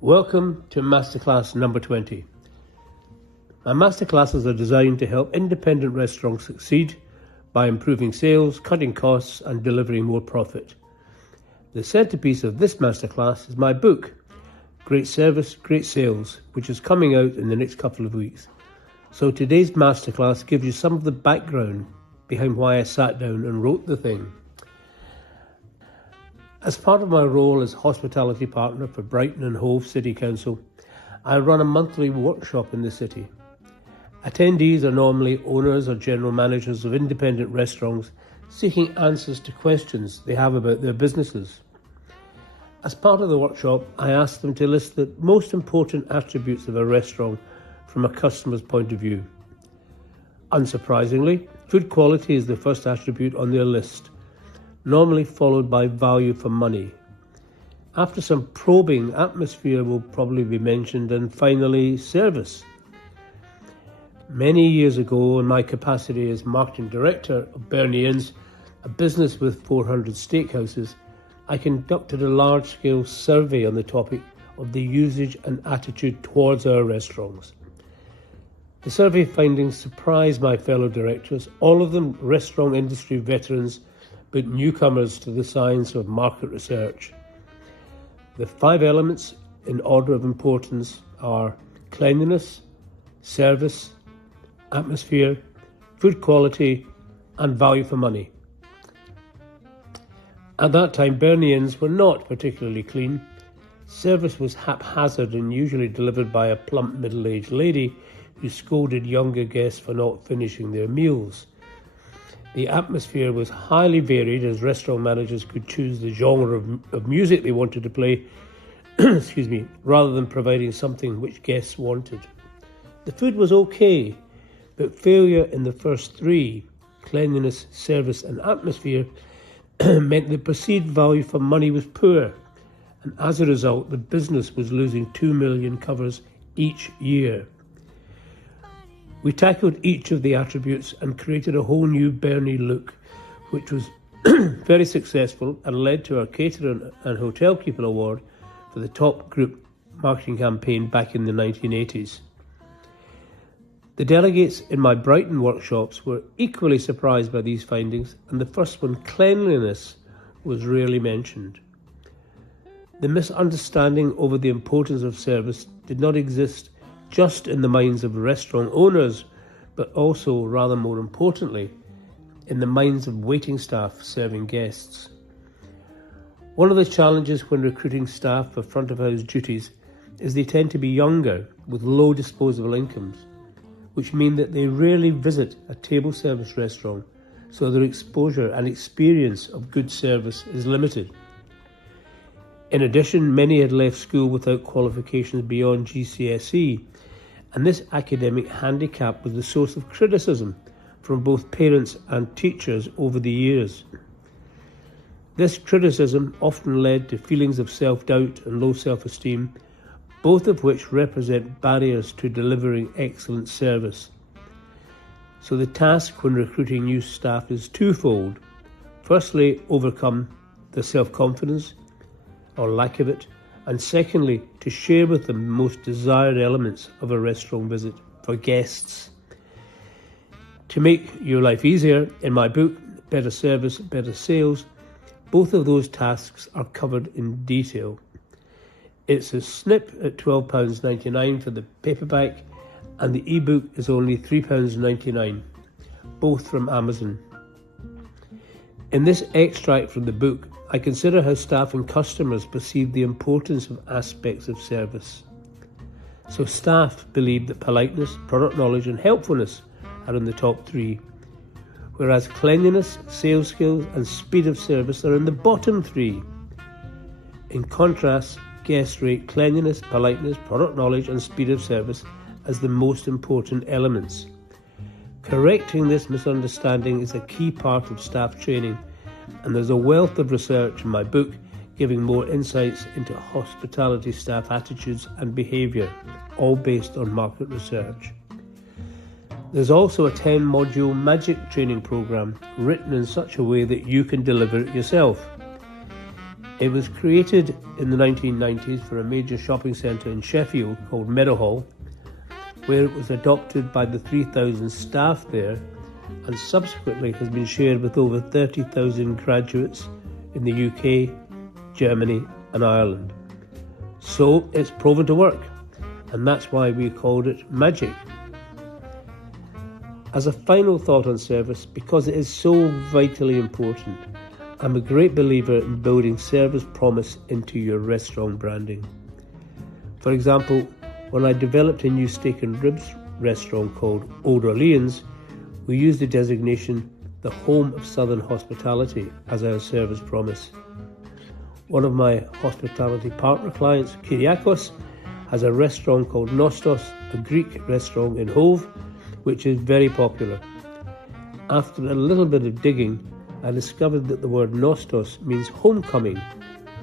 Welcome to Masterclass number 20. My masterclasses are designed to help independent restaurants succeed by improving sales, cutting costs and delivering more profit. The centerpiece of this masterclass is my book, Great Service, Great Sales, which is coming out in the next couple of weeks. So today's masterclass gives you some of the background behind why I sat down and wrote the thing. As part of my role as hospitality partner for Brighton and Hove City Council, I run a monthly workshop in the city. Attendees are normally owners or general managers of independent restaurants seeking answers to questions they have about their businesses. As part of the workshop, I ask them to list the most important attributes of a restaurant from a customer's point of view. Unsurprisingly, food quality is the first attribute on their list, normally followed by value for money. After some probing, atmosphere will probably be mentioned, and finally, service. Many years ago, in my capacity as marketing director of Bernie Inn's, a business with 400 steakhouses, I conducted a large-scale survey on the topic of the usage and attitude towards our restaurants. The survey findings surprised my fellow directors, all of them restaurant industry veterans, but newcomers to the science of market research. The 5 elements in order of importance are cleanliness, service, atmosphere, food quality, and value for money. At that time, Bernie Inns were not particularly clean. Service was haphazard and usually delivered by a plump middle-aged lady who scolded younger guests for not finishing their meals. The atmosphere was highly varied as restaurant managers could choose the genre of music they wanted to play rather than providing something which guests wanted. The food was okay, but failure in the first 3, cleanliness, service and atmosphere, meant the perceived value for money was poor, and as a result the business was losing 2 million covers each year. We tackled each of the attributes and created a whole new Bernie look, which was very successful and led to our Caterer and Hotel Keeper Award for the top group marketing campaign back in the 1980s. The delegates in my Brighton workshops were equally surprised by these findings, and the first one, cleanliness, was rarely mentioned. The misunderstanding over the importance of service did not exist just in the minds of restaurant owners, but also, rather more importantly, in the minds of waiting staff serving guests. One of the challenges when recruiting staff for front of house duties is they tend to be younger with low disposable incomes, which mean that they rarely visit a table service restaurant, so their exposure and experience of good service is limited. In addition, many had left school without qualifications beyond GCSE, and this academic handicap was the source of criticism from both parents and teachers over the years. This criticism often led to feelings of self-doubt and low self-esteem, both of which represent barriers to delivering excellent service. So the task when recruiting new staff is twofold. Firstly, overcome the self-confidence or lack of it, and secondly, to share with them the most desired elements of a restaurant visit for guests. To make your life easier, in my book, Better Service, Better Sales, both of those tasks are covered in detail. It's a snip at £12.99 for the paperback, and the ebook is only £3.99, both from Amazon. In this extract from the book, I consider how staff and customers perceive the importance of aspects of service. So staff believe that politeness, product knowledge and helpfulness are in the top 3, whereas cleanliness, sales skills and speed of service are in the bottom 3. In contrast, guests rate cleanliness, politeness, product knowledge and speed of service as the most important elements. Correcting this misunderstanding is a key part of staff training, and there's a wealth of research in my book giving more insights into hospitality staff attitudes and behaviour, all based on market research. There's also a 10-module magic training program written in such a way that you can deliver it yourself. It was created in the 1990s for a major shopping centre in Sheffield called Meadowhall, where it was adopted by the 3,000 staff there and subsequently has been shared with over 30,000 graduates in the UK, Germany and Ireland. So it's proven to work, and that's why we called it magic. As a final thought on service, because it is so vitally important, I'm a great believer in building service promise into your restaurant branding. For example, when I developed a new steak and ribs restaurant called Old Orleans, we used the designation the home of Southern hospitality as our service promise. One of my hospitality partner clients, Kyriakos, has a restaurant called Nostos, a Greek restaurant in Hove, which is very popular. After a little bit of digging, I discovered that the word Nostos means homecoming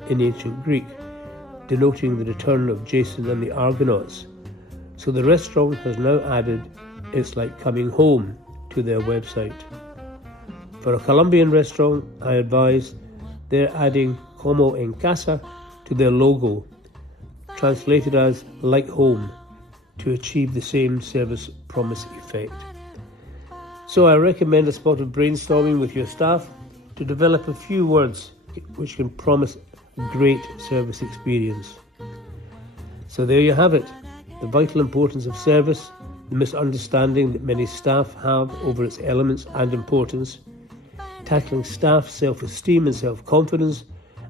in ancient Greek, denoting the return of Jason and the Argonauts. So the restaurant has now added "It's like coming home" to their website. For a Colombian restaurant, I advise they're adding "Como en casa" to their logo, translated as "like home," to achieve the same service promise effect. So I recommend a spot of brainstorming with your staff to develop a few words which can promise a great service experience. So there you have it, the vital importance of service, the misunderstanding that many staff have over its elements and importance, tackling staff self-esteem and self-confidence,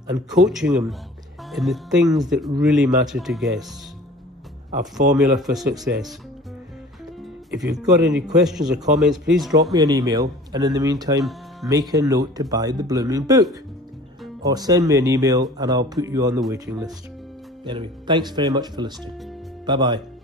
and coaching them in the things that really matter to guests. Our formula for success. If you've got any questions or comments, please drop me an email, and in the meantime, make a note to buy the blooming book. Or send me an email and I'll put you on the waiting list. Anyway, thanks very much for listening. Bye-bye.